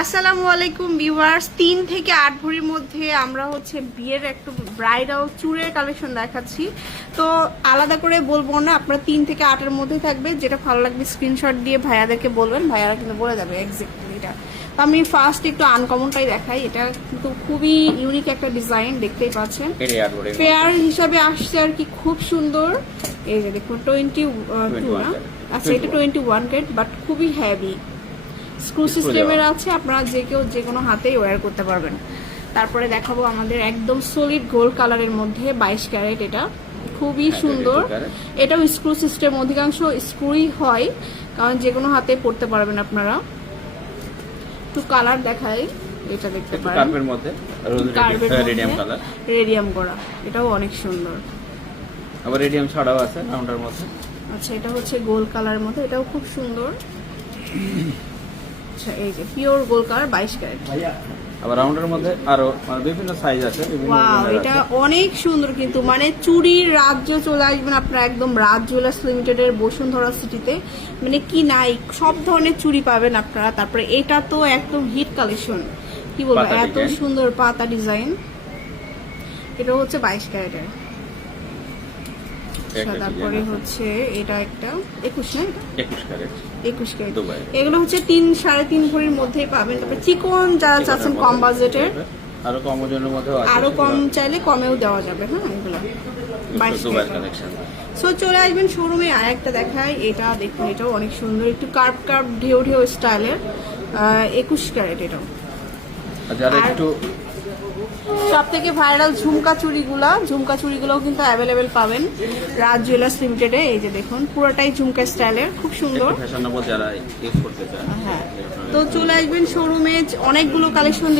আসসালামু আলাইকুম ভিউয়ার্স, 3 থেকে 8 ভরির মধ্যে আমরা হচ্ছে বিয়ের একটু ব্রাইডাল চুড়ের কালেকশন দেখাচ্ছি। তো আলাদা করে বলবো না, আপনারা 3 থেকে 8 এর মধ্যে থাকবে। যেটা ভালো লাগবে স্ক্রিনশট দিয়ে ভাইয়াদেরকে বলবেন, ভাইয়ারা কিন্তু বলে যাবে এক্স্যাক্টলি এটা। তো আমি ফার্স্ট একটু আনকমনটাই দেখাই। এটা কিন্তু খুবই ইউনিক একটা ডিজাইন, দেখতেই পাচ্ছেন। ফেয়ার হিসাবে আসছে আর কি, খুব সুন্দর। এই যে দেখুন 22 না, আচ্ছা এটা 21 গ্রেড, বাট খুবই হেভি। স্ক্রু সিস্টেমের আছে, আপনারা যে কেউ যে কোনো হাতেই ওয়্যার করতে পারবেন। তারপরে দেখাবো আমাদের একদম সলিড গোল্ড কালারের মধ্যে 22 ক্যারেট। এটা খুবই সুন্দর। এটাও স্ক্রু সিস্টেম, অধিকাংশ স্ক্রুই হয়, কারণ যে কোনো হাতে পড়তে পারবেন আপনারা। একটু কালার দেখাই, এটা দেখতে পারেন কার্ভের মধ্যে রেডিয়াম কালার, রেডিয়াম করা। এটাও অনেক সুন্দর। আবার রেডিয়াম ছাড়াও আছে রাউন্ডের মধ্যে। আচ্ছা এটা হচ্ছে গোল্ড কালারের মধ্যে, এটাও খুব সুন্দর। আচ্ছা এই যে পিওর গোল্ড কালার 22 ক্যারেট। আবার রাউন্ডের মধ্যে আরো মানে বিভিন্ন সাইজ আছে, বিভিন্ন ওয়াও, এটা অনেক সুন্দর। কিন্তু মানে চুরির রাজ্য চলে আসবেন আপনারা, একদম রাজ জুয়েলার্স লিমিটেডের বসুন্ধরা সিটিতে। মানে কি নাই, সব ধরনের চুরি পাবেন আপনারা। তারপরে এটা তো একদম হিট কালেকশন, কি বলবো, এত সুন্দর পাতা ডিজাইন। এটা হচ্ছে 22 ক্যারেটের। তারপরে হচ্ছে এটা একটা 21 না, এটা 21 ক্যারেট। এগুলো হচ্ছে 3 3.5 ভরির মধ্যেই পাবেন। তারপরে চিকন যারা চাচ্ছেন কম বাজেটের, আরো কম ওজনের মধ্যে আছে, আরো কম চাইলে কমেও দেওয়া যাবে। হ্যাঁ এগুলো 22 কালেকশন। সো চলে আসবেন শোরুমে। আর একটা দেখাই, এটা দেখুন, এটাও অনেক সুন্দর, একটু কার্ভ কার্ভ ঢেউ ঢেউ স্টাইলের 21 ক্যারেট। এটাও একটু সব থেকে ভাইরাল ঝুমকা চুড়িগুলোও কিন্তু অ্যাভেলেবেল পাবেন রাজ জুয়েলার্স লিমিটেডে। এই যে দেখুন পুরোটাই ঝুমকা স্টাইলের, খুব সুন্দর। ফ্যাশনেবল যারা ইউজ করতে চায়, হ্যাঁ, তো চলে আসবেন শোরুমে। অনেকগুলো কালেকশন